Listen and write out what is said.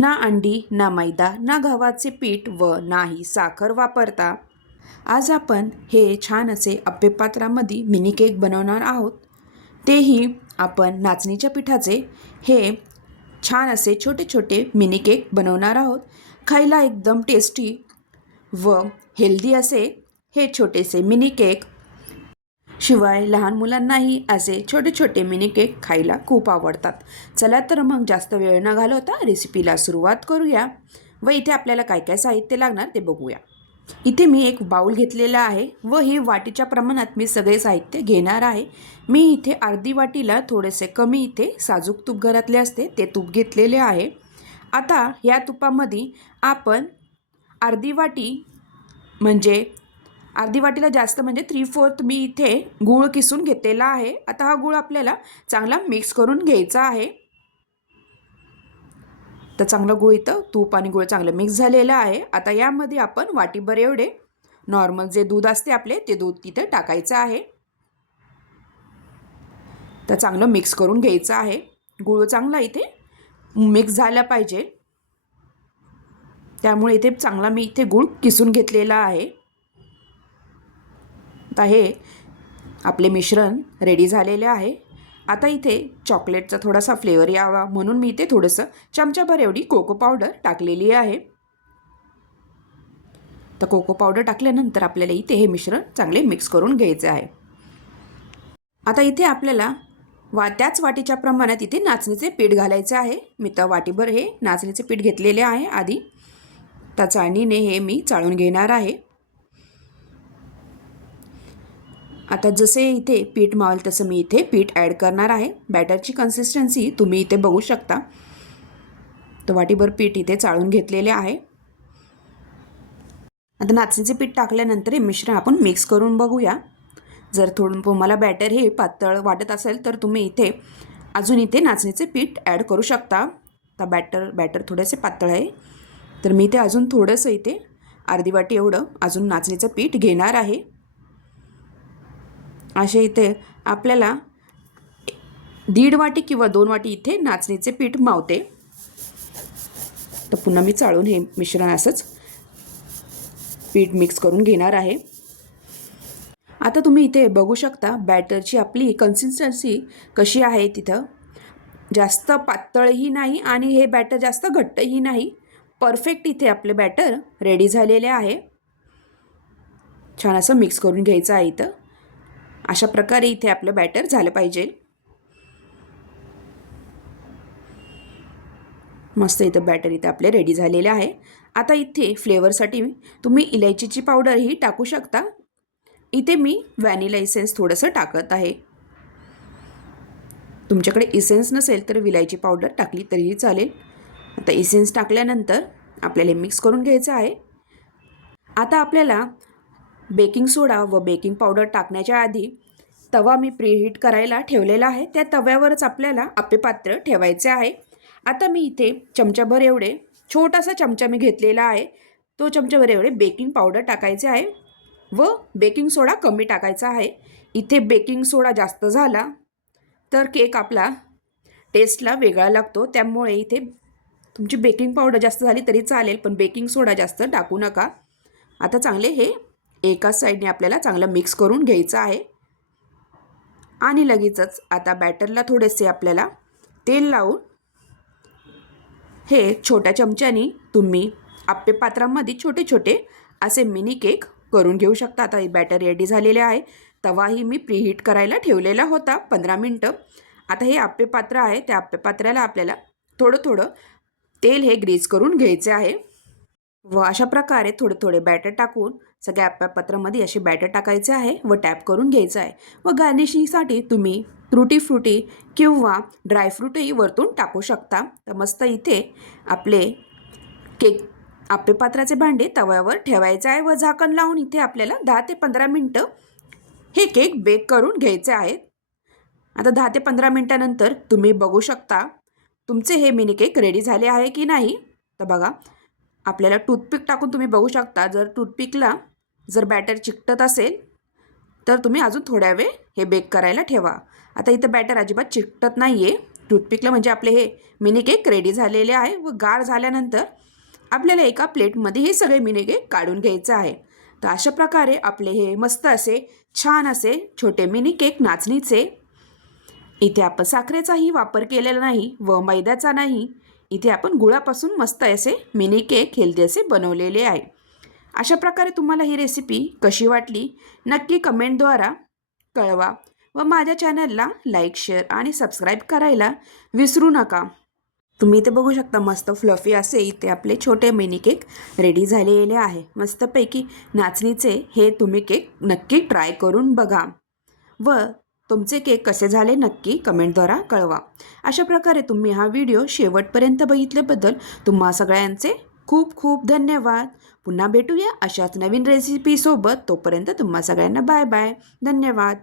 ना अंडी, ना मैदा, ना गव्हाचे पीठ व नाही साखर वापरता आज आपण हे छान असे आप्पेपात्रामध्ये मिनी केक बनवणार आहोत। तेही आपण नाचणीच्या पिठाचे हे छान असे छोटे छोटे मिनी केक बनवणार आहोत। खायला एकदम टेस्टी व हेल्दी असे हे छोटेसे मिनी केक, शिवाय लहान मुलांनाही असे छोटे छोटे मिनी केक खायला खूप आवडतात। चला तर मग जास्त वेळ न घालवता रेसिपीला सुरुवात करूया व इथे आपल्याला काय काय साहित्य लागणार ते बघूया। इथे मी एक बाउल घेतलेला आहे व ही वाटीच्या प्रमाणात मी सगळे साहित्य घेणार आहे। मी इथे अर्धी वाटीला थोडेसे कमी इथे साजूक तूप घरातले असते ते तूप घेतलेले आहे। आता या तुपामध्ये आपण अर्धी वाटी म्हणजे अर्धी वाटीला जास्त म्हणजे 3/4 मी इथे गूळ किसून घेतलेला आहे। आता हा गूळ आपल्याला चांगला मिक्स करून घ्यायचा आहे। तर चांगलं गूळ इथं तूप आणि गूळ चांगलं मिक्स झालेलं आहे। आता यामध्ये आपण वाटीभर एवढे नॉर्मल जे दूध असते आपले ते दूध तिथे टाकायचं आहे। तर चांगलं मिक्स करून घ्यायचं आहे। गूळ चांगला इथे मिक्स झाला पाहिजे, त्यामुळे इथे चांगला मी इथे गूळ किसून घेतलेला आहे। आता हे आपले मिश्रण रेडी झालेले आहे। आता इथे चॉकलेटचा थोडासा फ्लेवर यावा म्हणून मी इथे थोडंसं चमचाभर एवढी कोको पावडर टाकलेली आहे। तर कोको पावडर टाकल्यानंतर आपल्याला इथे हे मिश्रण चांगले मिक्स करून घ्यायचे आहे। आता इथे आपल्याला त्याच वाटीच्या प्रमाणात इथे नाचणीचे पीठ घालायचे आहे। मी तर वाटीभर हे नाचणीचे पीठ घेतलेले आहे आधी। त्या चाळणीने हे मी चाळून घेणार आहे। आता जसे इथे पीठ मावेल तसं मी इथे पीठ ॲड करणार आहे। बॅटरची कन्सिस्टन्सी तुम्ही इथे बघू शकता। तर वाटीभर पीठ इथे चाळून घेतलेले आहे। आता नाचणीचे पीठ टाकल्यानंतर हे मिश्रण आपण मिक्स करून बघूया। जर थोडं तुम्हाला बॅटर हे पातळ वाटत असेल तर तुम्ही इथे अजून इथे नाचणीचे पीठ ॲड करू शकता। तर बॅटर थोडेसे पातळ आहे तर मी इथे अजून थोडंसं इथे अर्धी वाटी एवढं अजून नाचणीचं पीठ घेणार आहे। असे इथे आपल्याला 1.5 वाटी किंवा 2 वाटी इथे नाचणीचे पीठ मावते। तर पुन्हा मी चाळून हे मिश्रण असंच पीठ मिक्स करून घेणार आहे। आता तुम्ही इथे बघू शकता बॅटरची आपली कन्सिस्टन्सी कशी आहे। तिथं जास्त पातळही नाही आणि हे बॅटर जास्त घट्टही नाही, परफेक्ट इथे आपले बॅटर रेडी झालेले आहे। छान असं मिक्स करून घ्यायचं आहे। इथं अशा प्रकारे इथे आपलं बॅटर झालं पाहिजे। मस्त इथं बॅटर इथे आपले रेडी झालेले आहे। आता इथे फ्लेवरसाठी तुम्ही इलायचीची पावडर ही टाकू शकता। इथे मी व्हॅनिला इसेन्स थोडंसं टाकत आहे। तुमच्याकडे इसेन्स नसेल तर विलायची पावडर टाकली तरीही चालेल। आता इसेन्स टाकल्यानंतर आपल्याला मिक्स करून घ्यायचं आहे। आता आपल्याला बेकिंग सोडा व बेकिंग पावडर टाकण्याच्या आधी तवा मी प्रीहीट करायला ठेवलेला आहे। त्या तव्यावरच आपल्याला आप्पेपात्र ठेवायचे आहे। आता मी इथे चमचाभर एवढे छोटासा चमचा मी घेतलेला आहे, तो चमचाभर एवढे बेकिंग पावडर टाकायचे आहे व बेकिंग सोडा कमी टाकायचा आहे। इथे बेकिंग सोडा जास्त झाला तर केक आपला टेस्टला वेगळा लागतो, त्यामुळे इथे तुमची बेकिंग पावडर जास्त झाली तरी चालेल पण बेकिंग सोडा जास्त टाकू नका। आता चांगले हे एकाच साईडने आपल्याला चांगलं मिक्स करून घ्यायचं आहे आणि लगेचच आता बॅटरला थोडेसे आपल्याला तेल लावून हे छोट्या चमच्याने तुम्ही आप्पेपात्रामध्ये छोटे छोटे असे मिनी केक करून घेऊ शकता। आता हे बॅटर रेडी झालेले आहे। तवाही मी प्रीहीट करायला ठेवलेला होता 15 मिनटं। आता हे आप्पेपात्र आहे, त्या आप्पेपात्राला आपल्याला थोडं थोडं तेल हे ग्रीस करून घ्यायचे आहे व अशा प्रकारे थोडे थोडे बॅटर टाकून सगळ्या आप्पेपात्रामध्ये असे बॅटर टाकायचे आहे व टॅप करून घ्यायचं आहे। व गार्निशिंगसाठी तुम्ही ट्रुटी फ्रुटी किंवा ड्रायफ्रूटही वरतून टाकू शकता। तर मस्त इथे आपले केक आप्पेपात्राचे भांडे तव्यावर ठेवायचे आहे व झाकण लावून इथे आपल्याला 10 ते 15 मिनटं हे केक बेक करून घ्यायचे आहेत। आता 10 ते 15 मिनटानंतर तुम्ही बघू शकता तुमचे हे मिनी केक रेडी झाले आहे की नाही। तर बघा आपल्याला टूथपिक टाकून तुम्ही बघू शकता। जर टूथपिकला जर बॅटर चिकटत असेल तर तुम्ही अजून थोड्या वेळ हे बेक करायला ठेवा। आता इथं बॅटर अजिबात चिकटत नाही आहे, टूथपिकला म्हणजे आपले हे मिनी केक रेडी झालेले आहे व गार झाल्यानंतर आपल्याला एका प्लेटमध्ये हे सगळे मिनी केक काढून घ्यायचं आहे. तर अशा प्रकारे आपले हे मस्त असे छान असे छोटे मिनी केक नाचणीचे, इथे आपण साखरेचाही वापर केलेला नाही व मैद्याचा नाही, इथे आपण गुळापासून मस्त असे मिनी केक हेल्दी असे बनवलेले आहे. अशा प्रकारे तुम्हाला ही रेसिपी कशी वाटली नक्की कमेंटद्वारा कळवा व माझ्या चॅनलला लाईक, शेअर आणि सबस्क्राईब करायला विसरू नका. तुम्ही इथे बघू शकता मस्त फ्लफी असे इथे आपले छोटे मिनी केक रेडी झालेले आहे. मस्तपैकी नाचणीचे हे तुम्ही केक नक्की ट्राय करून बघा व तुमचे केक कसे झाले नक्की कमेंटद्वारा कळवा. अशा प्रकारे तुम्ही हा व्हिडिओ शेवटपर्यंत बघितल्याबद्दल तुम्हा सगळ्यांचे खूप खूप धन्यवाद. पुन्हा भेटूया अशाच नवीन रेसिपीसोबत. तोपर्यंत तुम्हा सगळ्यांना बाय बाय. धन्यवाद.